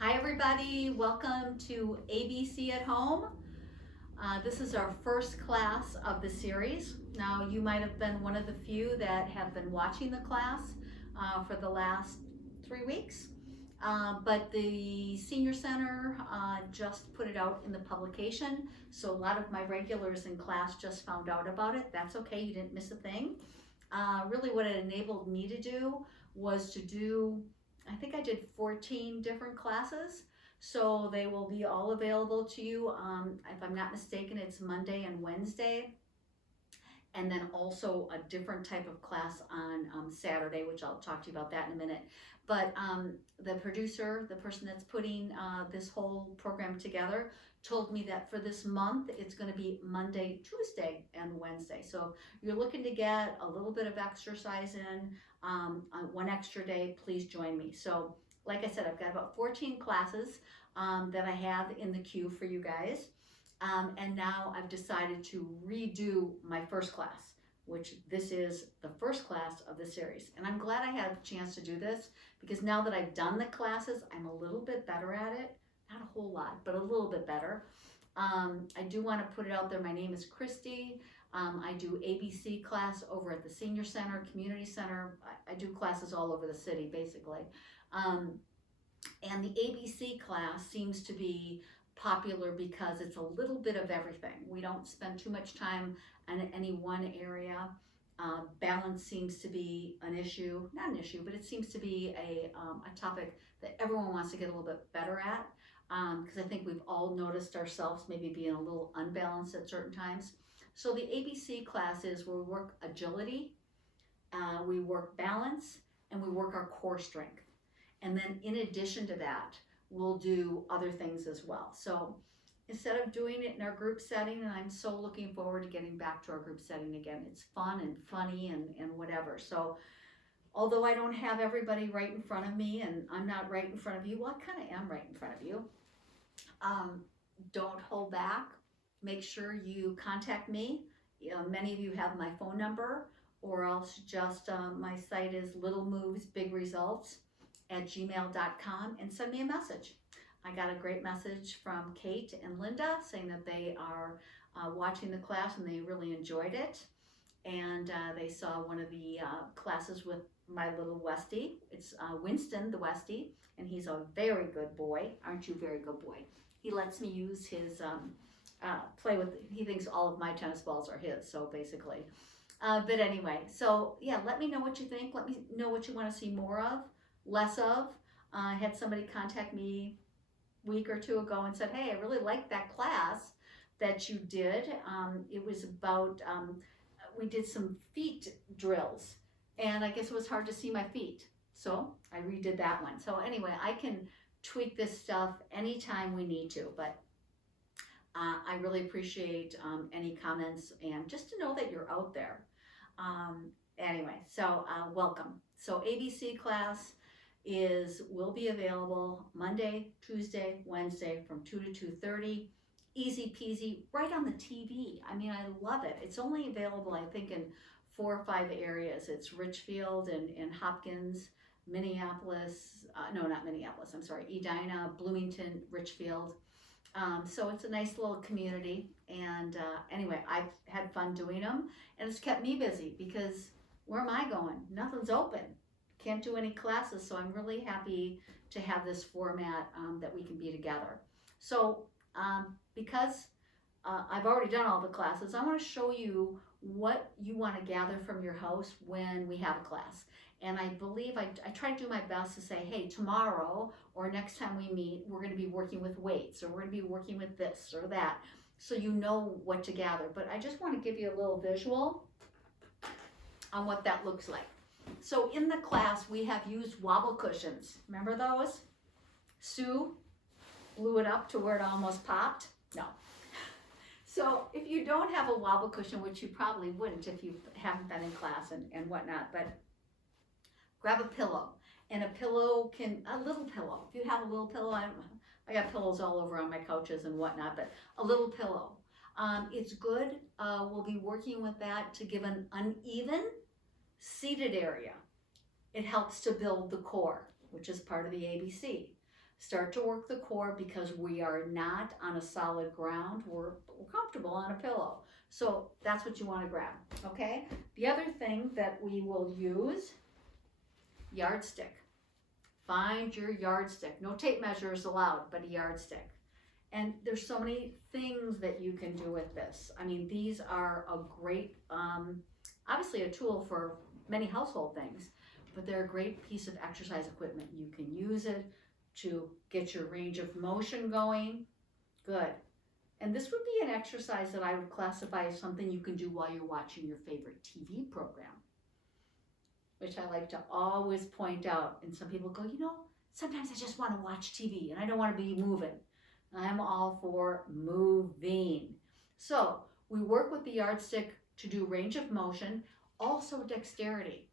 Hi everybody, welcome to ABC at Home. This is our first class of the series. Now you might have been one of the few that have been watching the class for the last 3 weeks. But the Senior Center just put it out in the publication, so a lot of my regulars in class just found out about it. That's okay, you didn't miss a thing. Really what it enabled me to do was to do, I think I did 14 different classes. So they will be all available to you. If I'm not mistaken, it's Monday and Wednesday. And then also a different type of class on Saturday, which I'll talk to you about that in a minute. But the producer, the person that's putting this whole program together, told me that for this month it's going to be Monday, Tuesday, and Wednesday. So you're looking to get a little bit of exercise in on one extra day, please join me. So like I said, I've got about 14 classes that I have in the queue for you guys. And now I've decided to redo my first class, which this is the first class of the series. And I'm glad I had a chance to do this because now that I've done the classes, I'm a little bit better at it. Not a whole lot, but a little bit better. I do want to put it out there. My name is Christy. I do ABC class over at the Senior Center, Community Center. I do classes all over the city, basically. And the ABC class seems to be popular because it's a little bit of everything. We don't spend too much time on any one area. Balance seems to be an issue, not an issue, but it seems to be a topic that everyone wants to get a little bit better at because I think we've all noticed ourselves maybe being a little unbalanced at certain times. So the ABC class is where we work agility, we work balance, and we work our core strength. And then in addition to that, we'll do other things as well. So instead of doing it in our group setting, and I'm so looking forward to getting back to our group setting again. It's fun and funny and whatever. So although I don't have everybody right in front of me and I'm not right in front of you, well, I kind of am right in front of you. Don't hold back. Make sure you contact me. Many of you have my phone number, or else just my site is Little Moves Big Results at gmail.com and send me a message. I got a great message from Kate and Linda saying that they are watching the class and they really enjoyed it. And they saw one of the classes with my little Westie. It's Winston the Westie, and he's a very good boy. Aren't you a very good boy? He lets me use his play with, he thinks all of my tennis balls are his, so basically. But anyway, so yeah, let me know what you think. Let me know what you want to see more of, less of. I had somebody contact me a week or two ago and said, hey, I really liked that class that you did. It was about, we did some feet drills, and I guess it was hard to see my feet. So I redid that one. So anyway, I can tweak this stuff anytime we need to, but I really appreciate any comments and just to know that you're out there. Anyway, so welcome. So ABC class will be available Monday, Tuesday, Wednesday from 2 to 2:30. Easy peasy, right on the TV. I mean, I love it. It's only available, I think, in 4 or 5 areas. It's Richfield and Hopkins, Minneapolis, no, not Minneapolis, I'm sorry, Edina, Bloomington, Richfield. So it's a nice little community. And anyway, I've had fun doing them, and it's kept me busy because where am I going? Nothing's open. Can't do any classes, so I'm really happy to have this format that we can be together. So because I've already done all the classes, I want to show you what you want to gather from your house when we have a class. And I believe I try to do my best to say, hey, tomorrow or next time we meet, we're going to be working with weights, or we're going to be working with this or that, so you know what to gather. But I just want to give you a little visual on what that looks like. So in the class, we have used wobble cushions. Remember those? Sue blew it up to where it almost popped. No. So if you don't have a wobble cushion, which you probably wouldn't if you haven't been in class and whatnot, but grab a pillow. And a little pillow. If you have a little pillow, I got pillows all over on my couches and whatnot, but a little pillow. It's good. We'll be working with that to give an uneven seated area. It helps to build the core, which is part of the ABC. Start to work the core because we are not on a solid ground. We're comfortable on a pillow. So that's what you want to grab, okay? The other thing that we will use, yardstick. Find your yardstick. No tape measure is allowed, but a yardstick. And there's so many things that you can do with this. I mean, these are a great, obviously a tool for many household things, but they're a great piece of exercise equipment. You can use it to get your range of motion going. Good. And this would be an exercise that I would classify as something you can do while you're watching your favorite TV program, which I like to always point out. And some people go, you know, sometimes I just want to watch TV and I don't want to be moving. I'm all for moving. So we work with the yardstick to do range of motion, also dexterity.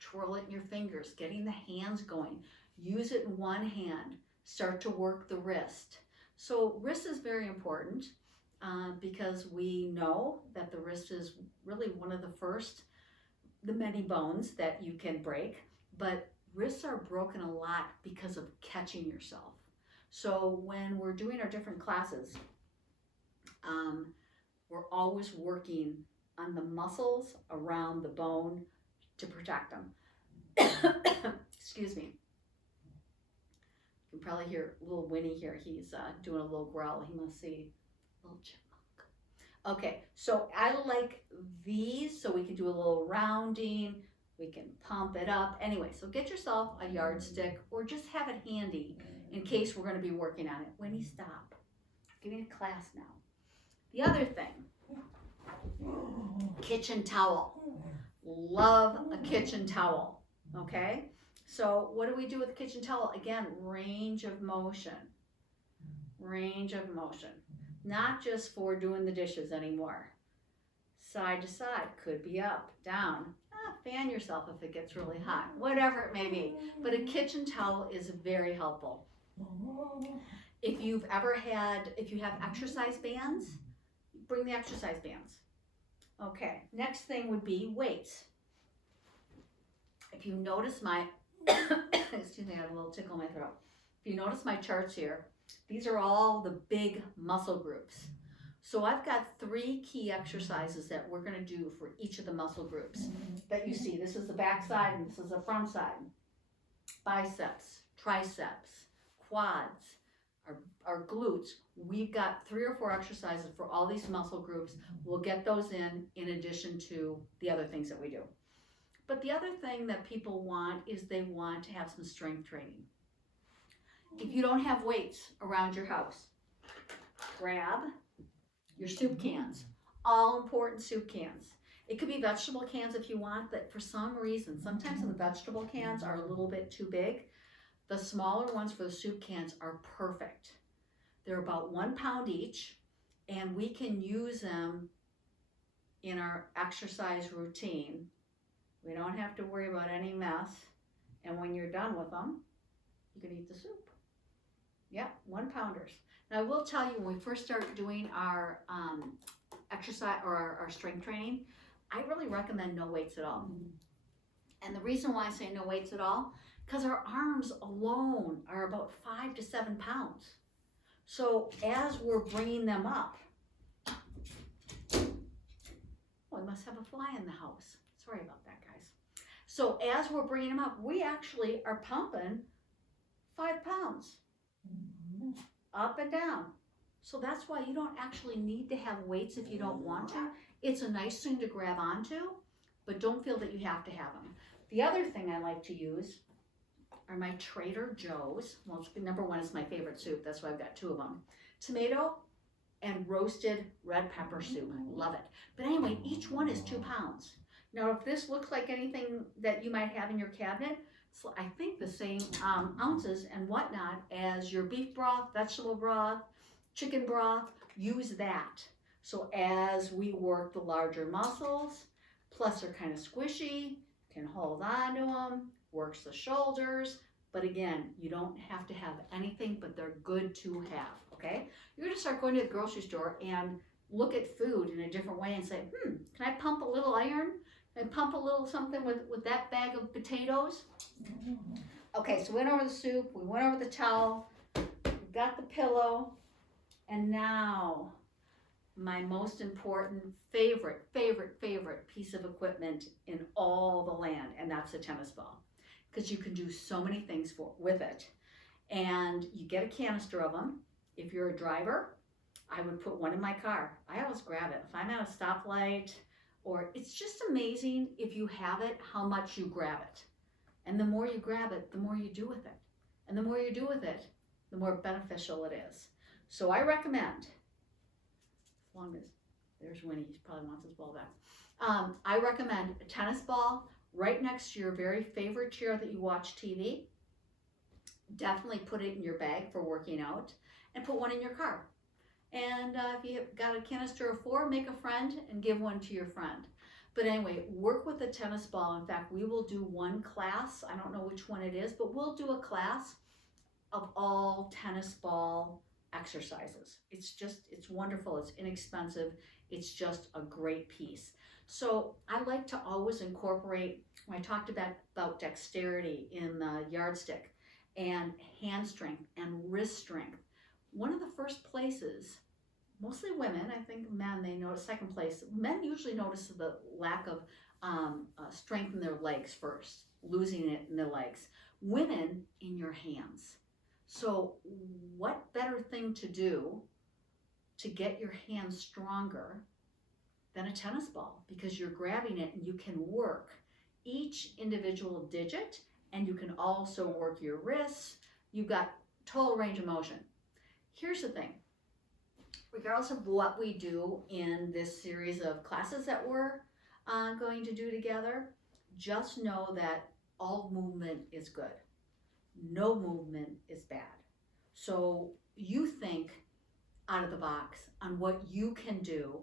Twirl it in your fingers, getting the hands going. Use it in one hand. Start to work the wrist. So wrist is very important because we know that the wrist is really one of the many bones that you can break, but wrists are broken a lot because of catching yourself. So when we're doing our different classes, we're always working on the muscles around the bone to protect them. Excuse me. You can probably hear little Winnie here. He's doing a little growl. He must see a little chipmunk. Okay, so I like these so we can do a little rounding. We can pump it up. Anyway, so get yourself a yardstick or just have it handy in case we're going to be working on it. Winnie, stop. Giving a class now. The other thing, kitchen towel. Love a kitchen towel, okay? So what do we do with the kitchen towel? Again, range of motion. Range of motion. Not just for doing the dishes anymore. Side to side, could be up, down. Fan yourself if it gets really hot, whatever it may be. But a kitchen towel is very helpful. If you have exercise bands, bring the exercise bands. Okay, next thing would be weights. If you notice my, excuse me, I had a little tickle in my throat. If you notice my charts here, these are all the big muscle groups. So I've got 3 key exercises that we're going to do for each of the muscle groups that you see. This is the back side and this is the front side. Biceps, triceps, quads, our glutes. We've got 3 or 4 exercises for all these muscle groups. We'll get those in addition to the other things that we do. But the other thing that people want is they want to have some strength training. If you don't have weights around your house, grab your soup cans, all important soup cans. It could be vegetable cans if you want, but for some reason, sometimes the vegetable cans are a little bit too big. The smaller ones for the soup cans are perfect. They're about 1 pound each, and we can use them in our exercise routine. We don't have to worry about any mess. And when you're done with them, you can eat the soup. Yeah, 1 pounders. Now I will tell you, when we first start doing our exercise or our strength training, I really recommend no weights at all. And the reason why I say no weights at all, because our arms alone are about 5 to 7 pounds. So as we're bringing them up, oh, I must have a fly in the house. Sorry about that, guys. So as we're bringing them up, we actually are pumping 5 pounds up and down. So that's why you don't actually need to have weights if you don't want to. It's a nice thing to grab onto, but don't feel that you have to have them. The other thing I like to use are my Trader Joe's. Well, number 1 is my favorite soup. That's why I've got 2 of them. Tomato and roasted red pepper soup. I love it. But anyway, each one is 2 pounds. Now, if this looks like anything that you might have in your cabinet, so I think the same ounces and whatnot as your beef broth, vegetable broth, chicken broth, use that. So as we work the larger muscles, plus they're kind of squishy, can hold on to them, works the shoulders, but again, you don't have to have anything, but they're good to have, okay? You're gonna start going to the grocery store and look at food in a different way and say, can I pump a little iron? And pump a little something with that bag of potatoes. Okay, so we went over the soup, we went over the towel, we got the pillow, and now my most important, favorite piece of equipment in all the land, and that's a tennis ball. Because you can do so many things with it. And you get a canister of them. If you're a driver, I would put one in my car. I always grab it. If I'm at a stoplight, or it's just amazing if you have it, how much you grab it. And the more you grab it, the more you do with it. And the more you do with it, the more beneficial it is. So I recommend, as long as there's Winnie, he probably wants his ball back. I recommend a tennis ball right next to your very favorite chair that you watch TV. Definitely put it in your bag for working out, and put one in your car. And if you've got a canister of 4, make a friend and give one to your friend. But anyway, work with a tennis ball. In fact, we will do one class. I don't know which one it is, but we'll do a class of all tennis ball exercises. It's wonderful. It's inexpensive. It's just a great piece. So I like to always incorporate, when I talked about dexterity in the yardstick, and hand strength and wrist strength. One of the first places, mostly women, I think men, they notice second place. Men usually notice the lack of strength in their legs first, losing it in their legs. Women, in your hands. So what better thing to do to get your hands stronger than a tennis ball? Because you're grabbing it and you can work each individual digit, and you can also work your wrists. You've got total range of motion. Here's the thing. Regardless of what we do in this series of classes that we're going to do together, just know that all movement is good. No movement is bad. So you think out of the box on what you can do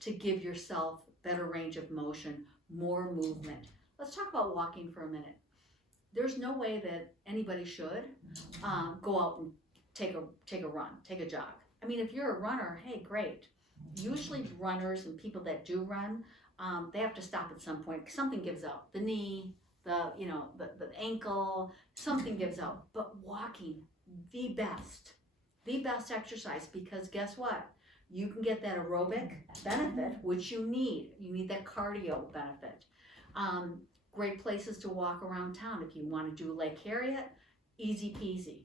to give yourself better range of motion, more movement. Let's talk about walking for a minute. There's no way that anybody should go out and take a run, take a jog. I mean, if you're a runner, hey, great. Usually runners and people that do run, they have to stop at some point. Something gives out. The knee, the ankle, something gives out. But walking, the best exercise, because guess what? You can get that aerobic benefit, which you need. You need that cardio benefit. Great places to walk around town. If you want to do Lake Harriet, easy peasy.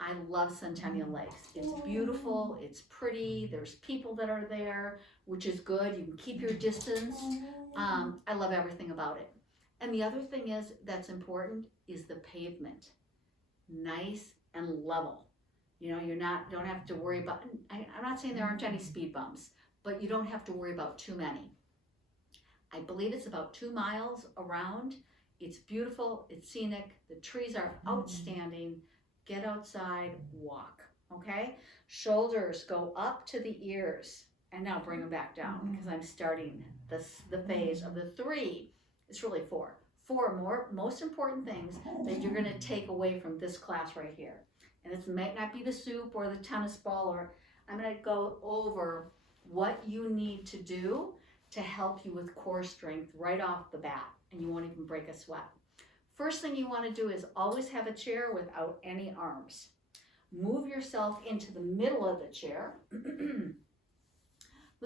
I love Centennial Lakes. It's beautiful, it's pretty, there's people that are there, which is good. You can keep your distance. I love everything about it. And the other thing that's important is the pavement. Nice and level. You know, don't have to worry about, I'm not saying there aren't any speed bumps, but you don't have to worry about too many. I believe it's about 2 miles around. It's beautiful, it's scenic, the trees are outstanding. Get outside, walk, okay? Shoulders go up to the ears, and now bring them back down, because I'm starting the phase of the 3. It's really 4. 4 more most important things that you're gonna take away from this class right here. And it might not be the soup or the tennis ball, or I'm gonna go over what you need to do to help you with core strength right off the bat, and you won't even break a sweat. First thing you want to do is always have a chair without any arms. Move yourself into the middle of the chair. Move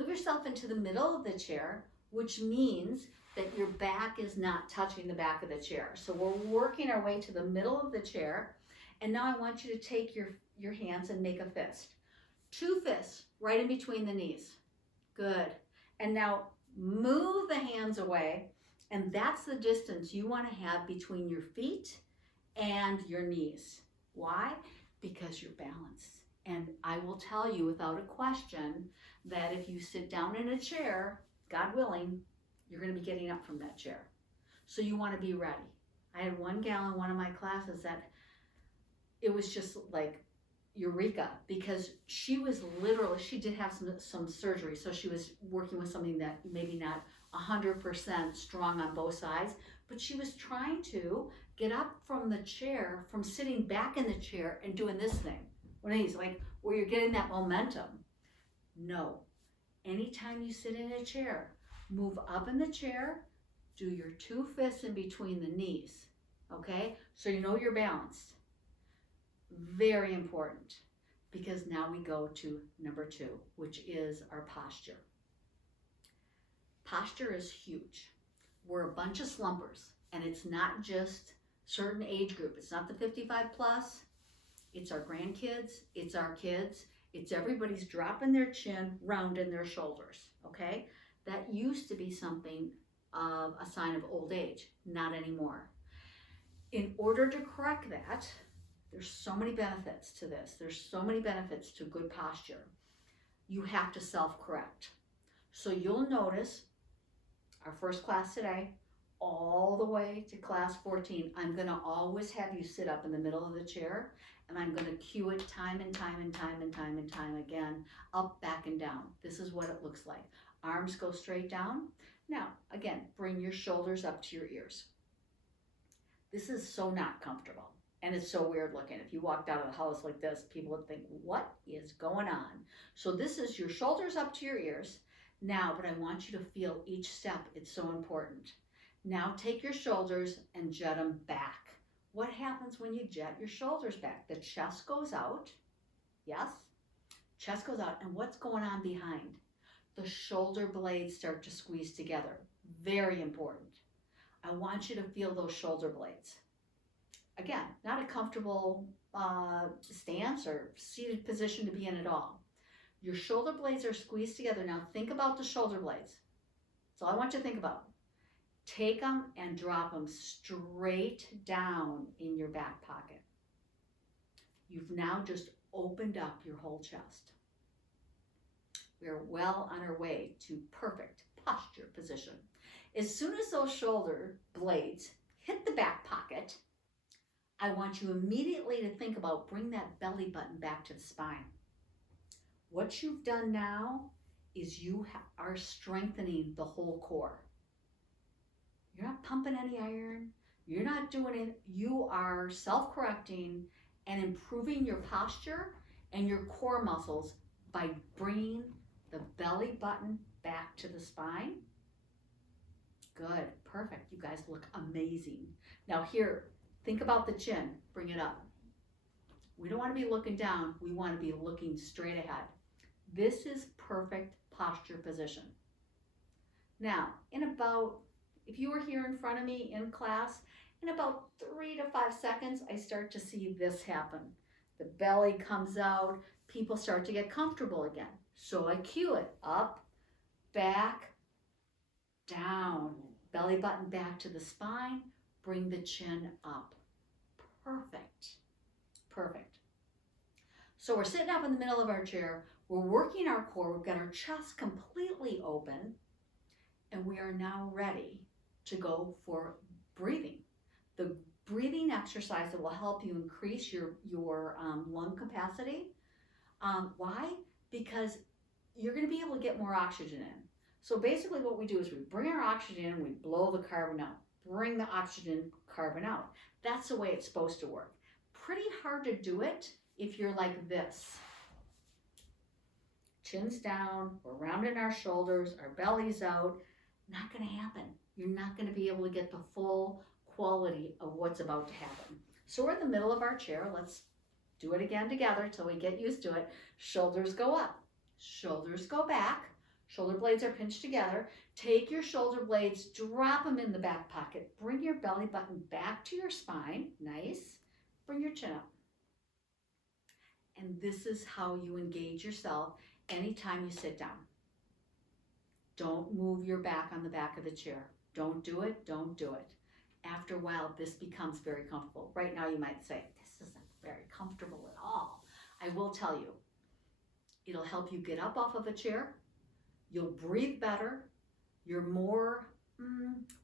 yourself into the middle of the chair, which means that your back is not touching the back of the chair. So we're working our way to the middle of the chair. And now I want you to take your hands and make a fist. 2 fists right in between the knees. Good. And now move the hands away, and that's the distance you want to have between your feet and your knees. Why? Because you're balanced. And I will tell you without a question that if you sit down in a chair, God willing, you're going to be getting up from that chair. So you want to be ready. I had one gal in one of my classes that it was just like eureka, because she did have some surgery, so she was working with something that maybe not 100% strong on both sides, but she was trying to get up from the chair, from sitting back in the chair and doing this thing. One of these, like where you're getting that momentum. No. Anytime you sit in a chair, move up in the chair, do your 2 fists in between the knees, okay? So you know you're balanced. Very important, because now we go to number 2, which is our posture. Posture is huge. We're a bunch of slumpers, and it's not just certain age group. It's not the 55 plus. It's our grandkids, it's our kids, it's everybody's dropping their chin, rounding their shoulders, okay? That used to be something of a sign of old age, not anymore. In order to correct that, there's so many benefits to this. There's so many benefits to good posture. You have to self-correct. So you'll notice our first class today, all the way to class 14, I'm gonna always have you sit up in the middle of the chair, and I'm gonna cue it time and time and time and time and time again, up, back, and down. This is what it looks like. Arms go straight down. Now, again, bring your shoulders up to your ears. This is so not comfortable, and it's so weird looking. If you walked out of the house like this, people would think, what is going on? So this is your shoulders up to your ears. Now, but I want you to feel each step. It's so important. Now take your shoulders and jet them back. What happens when you jet your shoulders back? The chest goes out. Yes? Chest goes out. And what's going on behind? The shoulder blades start to squeeze together. Very important. I want you to feel those shoulder blades. Again, not a comfortable stance or seated position to be in at all. Your shoulder blades are squeezed together. Now think about the shoulder blades. That's all I want you to think about. Take them and drop them straight down in your back pocket. You've now just opened up your whole chest. We're well on our way to perfect posture position. As soon as those shoulder blades hit the back pocket, I want you immediately to think about bring that belly button back to the spine. What you've done now is you are strengthening the whole core. You're not pumping any iron. You're not doing it. You are self-correcting and improving your posture and your core muscles by bringing the belly button back to the spine. Good, perfect. You guys look amazing. Now here, think about the chin. Bring it up. We don't want to be looking down. We want to be looking straight ahead. This is perfect posture position. Now, if you were here in front of me in class, in about 3 to 5 seconds, I start to see this happen. The belly comes out, people start to get comfortable again. So I cue it, up, back, down, belly button back to the spine, bring the chin up. Perfect, perfect. So we're sitting up in the middle of our chair, we're working our core, we've got our chest completely open, and we are now ready to go for breathing. The breathing exercise that will help you increase your lung capacity. Why? Because you're going to be able to get more oxygen in. So basically what we do is we bring our oxygen in, we blow the carbon out. Bring the oxygen, carbon out. That's the way it's supposed to work. Pretty hard to do it if you're like this. Chin's down, we're rounding our shoulders, our belly's out. Not going to happen. You're not going to be able to get the full quality of what's about to happen. So we're in the middle of our chair. Let's do it again together till we get used to it. Shoulders go up, shoulders go back, shoulder blades are pinched together. Take your shoulder blades, drop them in the back pocket. Bring your belly button back to your spine. Nice. Bring your chin up. And this is how you engage yourself anytime you sit down. Don't move your back on the back of the chair. Don't do it. Don't do it. After a while, this becomes very comfortable. Right now, you might say, this isn't very comfortable at all. I will tell you, it'll help you get up off of a chair. You'll breathe better. You're more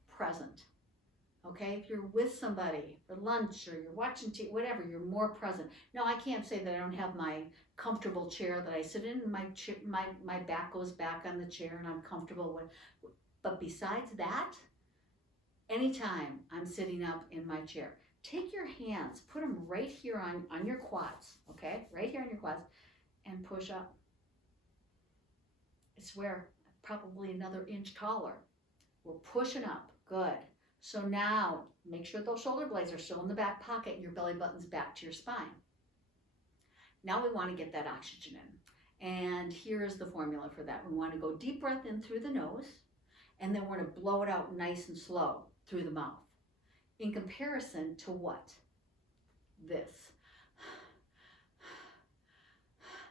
present. Okay, if you're with somebody for lunch or you're watching TV, whatever, you're more present. Now, I can't say that I don't have my comfortable chair that I sit in. My back goes back on the chair and I'm comfortable with. But besides that, anytime I'm sitting up in my chair, take your hands, put them right here on your quads, okay? Right here on your quads, and push up. I swear, probably another inch taller. We're pushing up. Good. So now, make sure those shoulder blades are still in the back pocket and your belly button's back to your spine. Now we want to get that oxygen in. And here's the formula for that. We want to go deep breath in through the nose, and then we're going to blow it out nice and slow through the mouth. In comparison to what? This.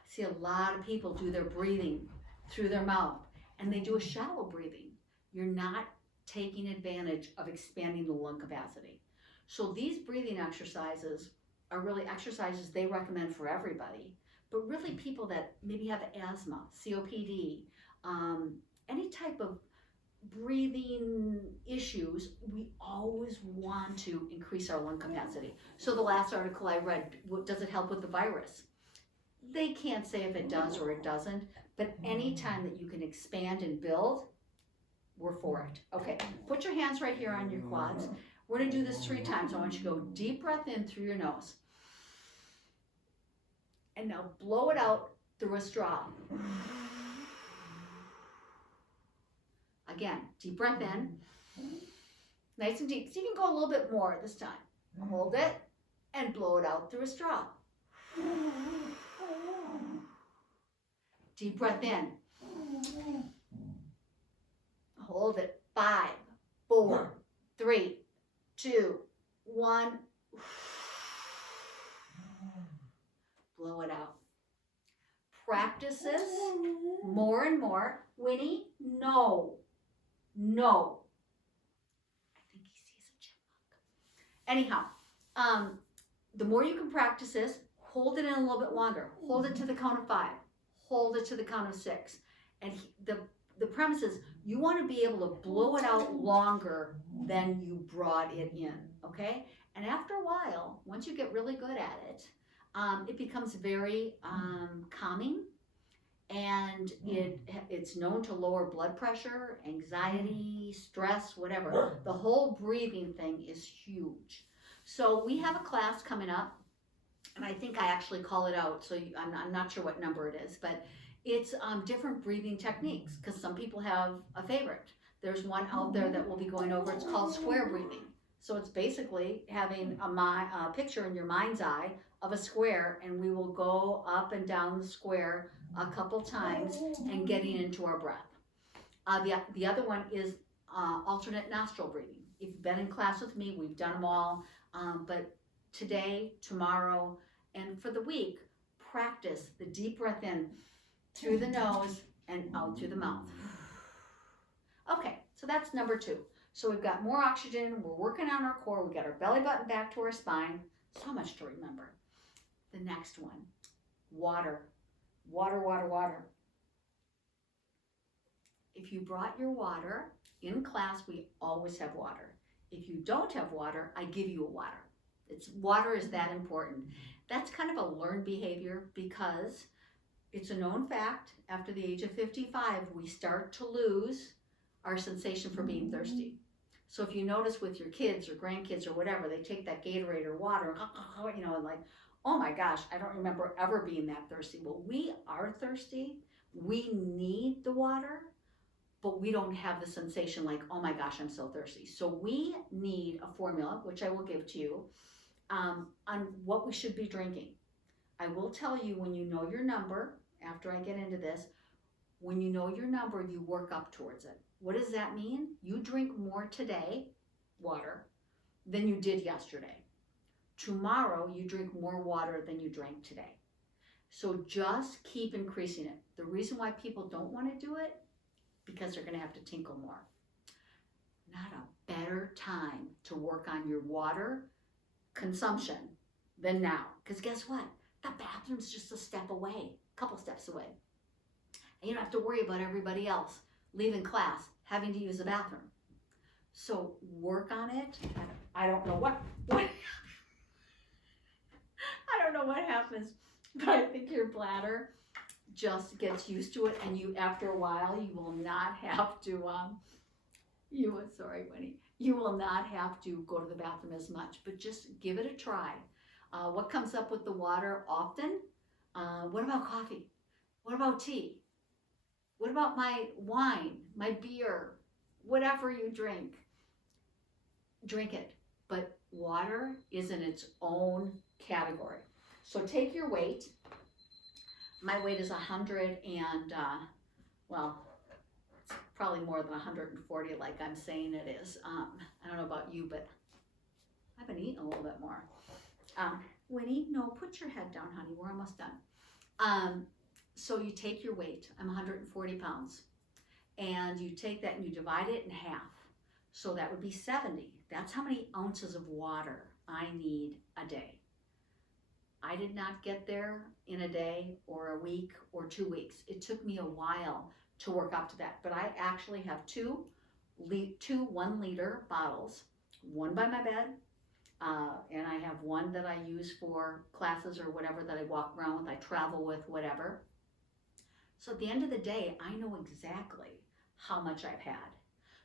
See, a lot of people do their breathing through their mouth, and they do a shallow breathing. You're not taking advantage of expanding the lung capacity. So these breathing exercises are really exercises they recommend for everybody, but really people that maybe have asthma, COPD, any type of breathing issues, we always want to increase our lung capacity. So the last article I read, does it help with the virus? They can't say if it does or it doesn't, but anytime that you can expand and build, we're for it. Okay, put your hands right here on your quads. We're gonna do this 3 times. I want you to go deep breath in through your nose. And now blow it out through a straw. Again, deep breath in. Nice and deep. See if you can go a little bit more this time. Hold it and blow it out through a straw. Deep breath in. Hold it. 5, 4, 3, 2, 1. Blow it out. Practice this more and more. Winnie, no. No. I think he sees a chipmunk. Anyhow, the more you can practice this, hold it in a little bit longer. Hold it to the count of 5. Hold it to the count of 6. And the premise is you want to be able to blow it out longer than you brought it in, okay? And after a while, once you get really good at it, it becomes very calming, and it's known to lower blood pressure, anxiety, stress, whatever. The whole breathing thing is huge. So we have a class coming up, and I think I actually call it out, so I'm not sure what number it is, but it's different breathing techniques, because some people have a favorite. There's one out there that we'll be going over. It's called square breathing. So it's basically having a picture in your mind's eye of a square, and we will go up and down the square a couple times and getting into our breath. The other one is alternate nostril breathing. If you've been in class with me, we've done them all. But today, tomorrow, and for the week, practice the deep breath in through the nose and out through the mouth. Okay, so that's number 2. So we've got more oxygen, we're working on our core, we got our belly button back to our spine. So much to remember. The next one, water. Water, water, water. If you brought your water, in class we always have water. If you don't have water, I give you a water. Water is that important. That's kind of a learned behavior, because it's a known fact, after the age of 55, we start to lose our sensation for being thirsty. So if you notice with your kids or grandkids or whatever, they take that Gatorade or water, and like, oh my gosh, I don't remember ever being that thirsty. Well, we are thirsty. We need the water, but we don't have the sensation like, oh my gosh, I'm so thirsty. So we need a formula, which I will give to you, on what we should be drinking. I will tell you, when you know your number, after I get into this, when you know your number, you work up towards it. What does that mean? You drink more today, water, than you did yesterday. Tomorrow, you drink more water than you drank today. So just keep increasing it. The reason why people don't want to do it, because they're going to have to tinkle more. Not a better time to work on your water consumption than now. Because guess what? The bathroom's just a step away, a couple steps away. And you don't have to worry about everybody else leaving class having to use the bathroom. So work on it. I don't know what I don't know what happens, but I think your bladder just gets used to it, and you, after a while, you will not have to Winnie, you will not have to go to the bathroom as much, but just give it a try. What comes up with the water often? What about coffee? What about tea? What about my wine, my beer, whatever you drink? drink it. But water is in its own category. So take your weight. My weight is 100 and, well, it's probably more than 140 like I'm saying it is. I don't know about you, but I've been eating a little bit more. Winnie, no, put your head down, honey. We're almost done. So you take your weight. I'm 140 pounds. And you take that and you divide it in half. So that would be 70. That's how many ounces of water I need a day. I did not get there in a day or a week or 2 weeks. It took me a while to work up to that. But I actually have two 1 liter bottles, one by my bed, and I have one that I use for classes or whatever that I walk around with, I travel with, whatever. So at the end of the day, I know exactly how much I've had.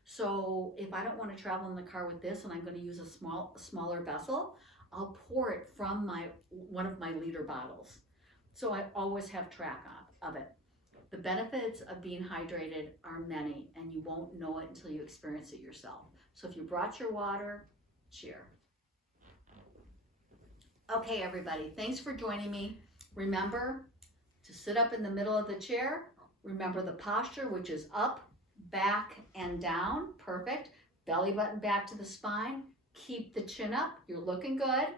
So if I don't want to travel in the car with this and I'm going to use a smaller vessel, I'll pour it from one of my liter bottles. So I always have track of it. The benefits of being hydrated are many, and you won't know it until you experience it yourself. So if you brought your water, cheer. Okay, everybody, thanks for joining me. Remember to sit up in the middle of the chair. Remember the posture, which is up, back, and down. Perfect. Belly button back to the spine. Keep the chin up. You're looking good.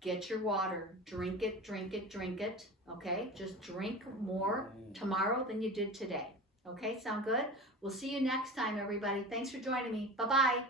Get your water. Drink it, drink it, drink it. Okay? Just drink more tomorrow than you did today. Okay? Sound good? We'll see you next time, everybody. Thanks for joining me. Bye-bye.